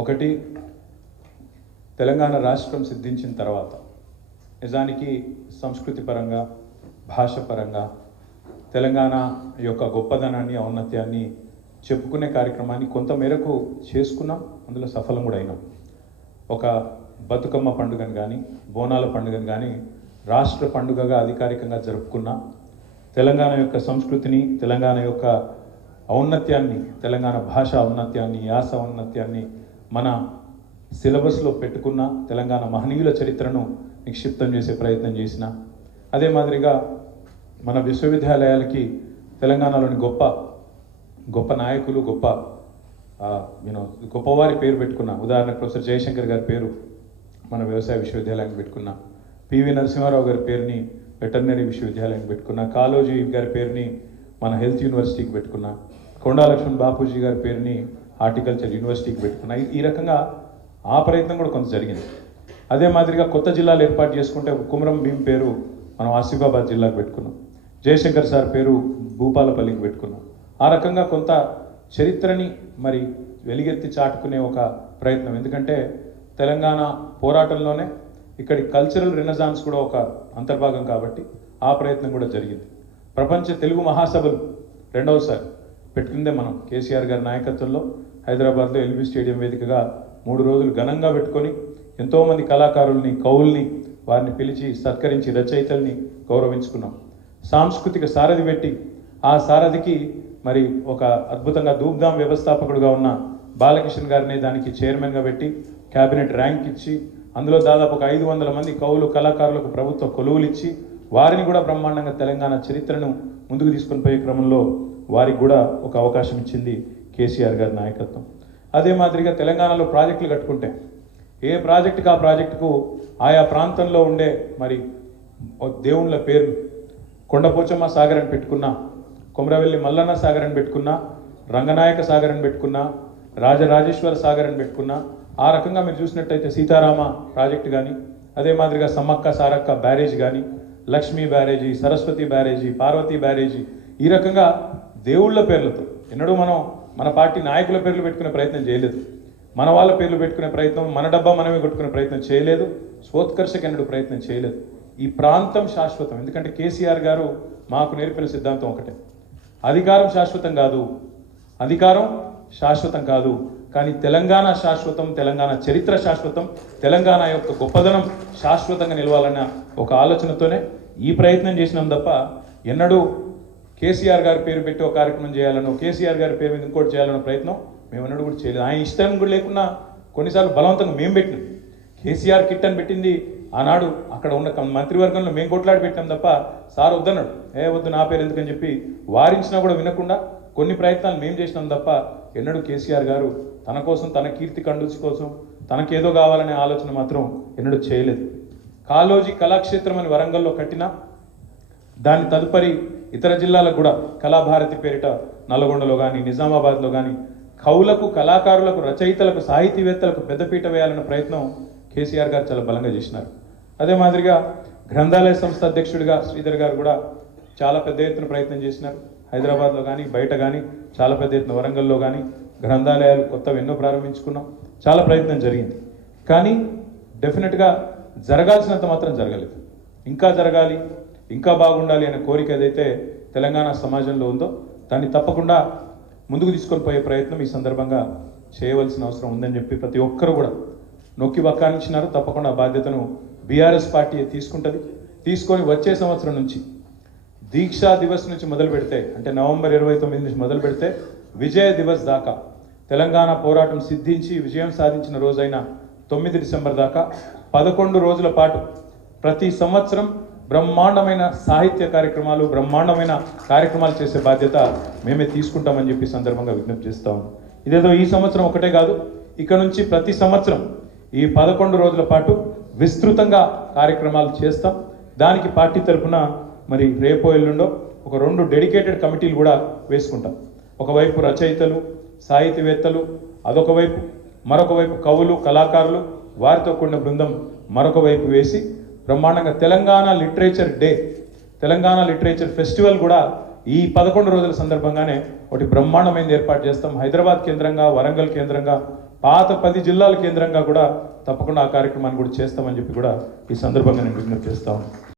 ఒకటి, తెలంగాణ రాష్ట్రం సిద్ధించిన తర్వాత నిజానికి సంస్కృతి పరంగా, భాష పరంగా తెలంగాణ యొక్క గొప్పదనాన్ని, ఔన్నత్యాన్ని చెప్పుకునే కార్యక్రమాన్ని కొంత మేరకు చేసుకున్నాం. అందులో సఫలం కూడా అయినాం. ఒక బతుకమ్మ పండుగను కానీ, బోనాల పండుగను కానీ రాష్ట్ర పండుగగా అధికారికంగా జరుపుకున్నాం. తెలంగాణ యొక్క సంస్కృతిని, తెలంగాణ యొక్క ఔన్నత్యాన్ని, తెలంగాణ భాష ఔన్నత్యాన్ని, యాస ఔన్నత్యాన్ని మన సిలబస్లో పెట్టుకున్న తెలంగాణ మహనీయుల చరిత్రను నిక్షిప్తం చేసే ప్రయత్నం చేసిన. అదే మాదిరిగా మన విశ్వవిద్యాలయాలకి తెలంగాణలోని గొప్ప గొప్ప నాయకులు, గొప్పవారి పేరు పెట్టుకున్న. ఉదాహరణకు ప్రొఫెసర్ జయశంకర్ గారి పేరు మన వ్యవసాయ విశ్వవిద్యాలయానికి పెట్టుకున్న, పివి నరసింహారావు గారి పేరుని వెటర్నరీ విశ్వవిద్యాలయానికి పెట్టుకున్న, కాళోజీ గారి పేరుని మన హెల్త్ యూనివర్సిటీకి పెట్టుకున్న, కొండా లక్ష్మణ్ బాపూజీ గారి పేరుని హార్టికల్చర్ యూనివర్సిటీకి పెట్టుకున్న. ఈ రకంగా ఆ ప్రయత్నం కూడా కొంత జరిగింది. అదే మాదిరిగా కొత్త జిల్లాలు ఏర్పాటు చేసుకుంటే కుమరం భీం పేరు మనం ఆసిఫాబాద్ జిల్లాకు పెట్టుకున్నాం, జయశంకర్ సార్ పేరు భూపాలపల్లికి పెట్టుకున్నాం. ఆ రకంగా కొంత చరిత్రని మరి వెలిగెత్తి చాటుకునే ఒక ప్రయత్నం. ఎందుకంటే తెలంగాణ పోరాటంలోనే ఇక్కడి కల్చరల్ రెనెసాన్స్ కూడా ఒక అంతర్భాగం కాబట్టి ఆ ప్రయత్నం కూడా జరిగింది. ప్రపంచ తెలుగు మహాసభలు రెండవసారి పెట్టుకుందే మనం కేసీఆర్ గారి నాయకత్వంలో హైదరాబాద్లో ఎల్బీ స్టేడియం వేదికగా 3 రోజులు ఘనంగా పెట్టుకొని ఎంతోమంది కళాకారుల్ని, కవుల్ని వారిని పిలిచి సత్కరించి రచయితల్ని గౌరవించుకున్నాం. సాంస్కృతిక సారథి పెట్టి ఆ సారథికి మరి ఒక అద్భుతంగా ధూమ్ధాం వ్యవస్థాపకుడుగా ఉన్న బాలకిషన్ గారిని దానికి చైర్మన్గా పెట్టి క్యాబినెట్ ర్యాంక్ ఇచ్చి అందులో దాదాపు ఒక 500 మంది కవులు, కళాకారులకు ప్రభుత్వ కొలువులు ఇచ్చి వారిని కూడా బ్రహ్మాండంగా తెలంగాణ చరిత్రను ముందుకు తీసుకొని పోయే క్రమంలో వారికి కూడా ఒక అవకాశం ఇచ్చింది కేసీఆర్ గారి నాయకత్వం. అదే మాదిరిగా తెలంగాణలో ప్రాజెక్టులు కట్టుకుంటే ఏ ప్రాజెక్టుకి ఆ ప్రాజెక్టుకు ఆయా ప్రాంతంలో ఉండే మరి దేవుళ్ళ పేర్లు, కొండపోచమ్మ సాగర్ అని పెట్టుకున్నా, కొమరవెల్లి మల్లన్న సాగర్ అని పెట్టుకున్నా, రంగనాయక సాగర్ అని పెట్టుకున్నా, రాజరాజేశ్వర సాగర్ అని పెట్టుకున్నా. ఆ రకంగా మీరు చూసినట్టయితే సీతారామ ప్రాజెక్టు కానీ, అదే మాదిరిగా సమ్మక్క సారక్క బ్యారేజ్ కానీ, లక్ష్మీ బ్యారేజీ, సరస్వతి బ్యారేజీ, పార్వతీ బ్యారేజీ, ఈ రకంగా దేవుళ్ళ పేర్లతో ఎన్నడూ మనం మన పార్టీ నాయకుల పేర్లు పెట్టుకునే ప్రయత్నం చేయలేదు. మన వాళ్ళ పేర్లు పెట్టుకునే ప్రయత్నం, మన డబ్బా మనమే కొట్టుకునే ప్రయత్నం చేయలేదు. స్వోత్కర్షకు ఎన్నడూ ప్రయత్నం చేయలేదు. ఈ ప్రాంతం శాశ్వతం. ఎందుకంటే కేసీఆర్ గారు మాకు నేర్పిన సిద్ధాంతం ఒకటే, అధికారం శాశ్వతం కాదు, అధికారం శాశ్వతం కాదు, కానీ తెలంగాణ శాశ్వతం, తెలంగాణ చరిత్ర శాశ్వతం, తెలంగాణ యొక్క గొప్పదనం శాశ్వతంగా నిలవాలన్న ఒక ఆలోచనతోనే ఈ ప్రయత్నం చేసినాం తప్ప ఎన్నడూ కేసీఆర్ గారి పేరు పెట్టి ఒక కార్యక్రమం చేయాలనో, కేసీఆర్ గారి పేరు మీద ఇంకోటి చేయాలన్న ప్రయత్నం మేము ఎన్నడూ కూడా చేయలేదు. ఆయన ఇష్టం కూడా లేకున్నా కొన్నిసార్లు బలవంతంగా మేము పెట్టినాం. కేసీఆర్ కిట్ అని పెట్టింది ఆనాడు అక్కడ ఉన్న మంత్రివర్గంలో మేము కొట్లాడి పెట్టాం తప్ప సార్ వద్దన్నాడు, వద్దు నా పేరు ఎందుకని చెప్పి వారించినా కూడా వినకుండా కొన్ని ప్రయత్నాలు మేము చేసినాం తప్ప ఎన్నడూ కేసీఆర్ గారు తన కోసం, తన కీర్తి కండుచి కోసం, తనకేదో కావాలనే ఆలోచన మాత్రం ఎన్నడూ చేయలేదు. కాళోజీ కళాక్షేత్రం అని వరంగల్లో కట్టినా దాని తదుపరి ఇతర జిల్లాలకు కూడా కళాభారతి పేరిట నల్గొండలో కానీ, నిజామాబాద్లో కానీ కవులకు, కళాకారులకు, రచయితలకు, సాహితీవేత్తలకు పెద్దపీట వేయాలన్న ప్రయత్నం కేసీఆర్ గారు చాలా బలంగా చేసినారు. అదే మాదిరిగా గ్రంథాలయ సంస్థ అధ్యక్షుడిగా శ్రీధర్ గారు కూడా చాలా పెద్ద ఎత్తున ప్రయత్నం చేసినారు. హైదరాబాద్లో కానీ, బయట కానీ, చాలా పెద్ద ఎత్తున వరంగల్లో కానీ గ్రంథాలయాలు కొత్తవి ఎన్నో ప్రారంభించుకున్నాం. చాలా ప్రయత్నం జరిగింది. కానీ డెఫినెట్గా జరగాల్సినంత మాత్రం జరగలేదు. ఇంకా జరగాలి, ఇంకా బాగుండాలి అనే కోరిక ఏదైతే తెలంగాణ సమాజంలో ఉందో దాన్ని తప్పకుండా ముందుకు తీసుకొని పోయే ప్రయత్నం ఈ సందర్భంగా చేయవలసిన అవసరం ఉందని చెప్పి ప్రతి ఒక్కరు కూడా నొక్కి వక్కానించినారు. తప్పకుండా బాధ్యతను బీఆర్ఎస్ పార్టీ తీసుకుంటుంది. తీసుకొని వచ్చే సంవత్సరం నుంచి దీక్షా దివస్ నుంచి మొదలు పెడితే, అంటే నవంబర్ 29 నుంచి మొదలు పెడితే విజయ దివస్ దాకా, తెలంగాణ పోరాటం సిద్ధించి విజయం సాధించిన రోజైన 9 డిసెంబర్ దాకా 11 రోజుల పాటు ప్రతి సంవత్సరం బ్రహ్మాండమైన సాహిత్య కార్యక్రమాలు, బ్రహ్మాండమైన కార్యక్రమాలు చేసే బాధ్యత మేమే తీసుకుంటామని చెప్పి సందర్భంగా విజ్ఞప్తి చేస్తా ఉన్నాం. ఇదేదో ఈ సంవత్సరం ఒకటే కాదు, ఇక నుంచి ప్రతి సంవత్సరం ఈ 11 రోజుల పాటు విస్తృతంగా కార్యక్రమాలు చేస్తాం. దానికి పార్టీ తరఫున మరి రేపో ఎల్లుండో ఒక 2 డెడికేటెడ్ కమిటీలు కూడా వేసుకుంటాం. ఒకవైపు రచయితలు, సాహితీవేత్తలు, అదొక వైపు, మరొక వైపు కవులు, కళాకారులు, వారితో కూడిన బృందం మరొక వైపు వేసి బ్రహ్మాండంగా Telangana literature day, Telangana literature festival కూడా ఈ 11 రోజుల సందర్భంగానే ఒకటి బ్రహ్మాండమైనది ఏర్పాటు చేస్తాం. హైదరాబాద్ కేంద్రంగా, వరంగల్ కేంద్రంగా పాత 10 జిల్లాల కేంద్రంగా కూడా తప్పకుండా ఆ కార్యక్రమాన్ని కూడా చేస్తామని చెప్పి కూడా ఈ సందర్భంగా నేను విజ్ఞప్తి చేస్తా ఉన్నాను.